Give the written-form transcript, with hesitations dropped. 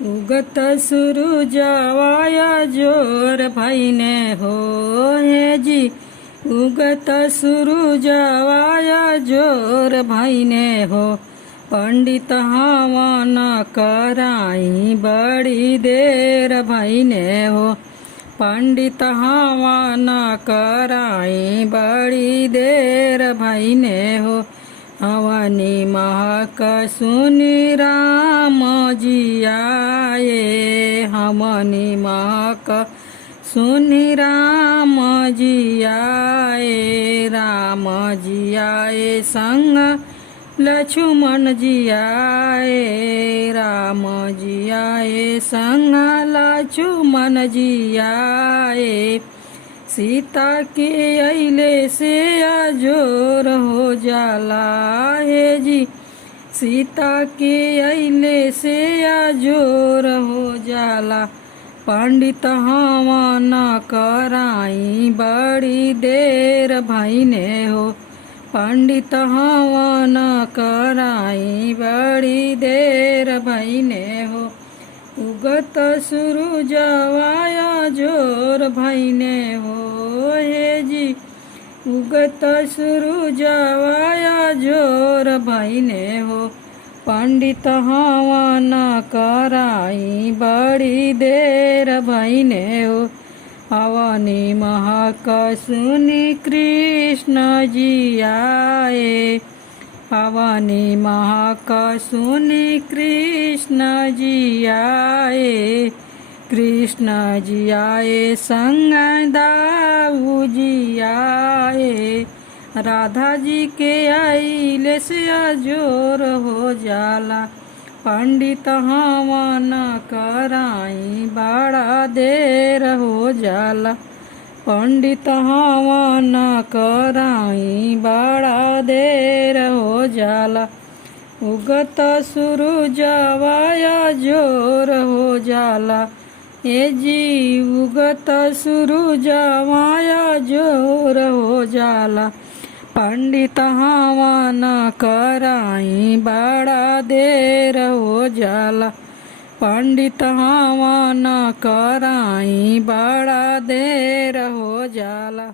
उगत सूरुजवाया जोर भैने हो हे जी। उगत सूरुजवाया जोर भैने हो। पंडित हवन कराई बड़ी देर भैने हो। पंडित हवन कराई बड़ी देर भैने हो। हवनी महक सुनि राम जी आए। हवनी महक सुनि राम जी आए। राम जी आए संग लक्ष्मण जी आए। राम जी आए संग लक्ष्मण जी आए। सीता के अइले से अजोर हो जाला हे जी। सीता के अइले से अजोर हो जाला। पंडित हवन कराई बड़ी देर भैने हो। पंडित हवन कराई बड़ी देर भैने हो। उगत सूरुजवाया जोर भैने हो हे जी। उगत सूरुजवाया जोर भैने हो। पंडित हवन कराई बड़ी देर भैने हो। हवनी महक सुनि कृष्ण जी आए। हवनी महक सुनि कृष्ण जी आए। कृष्ण जी आए संग दाऊ जी आए। राधा जी के अइले से अजोर हो जाला। पंडित हवन कराई बड़ा देर हो जाला। पंडित हवन कराई बड़ा देर हो जाला। उगत सूरुजवाया जोर हो जाला हे जी। उगत सूरुजवाया जोर हो जाला। पंडित हवन कराई बड़ा देर हो जाला। पंडित हवन कराई बड़ा देर हो जाला।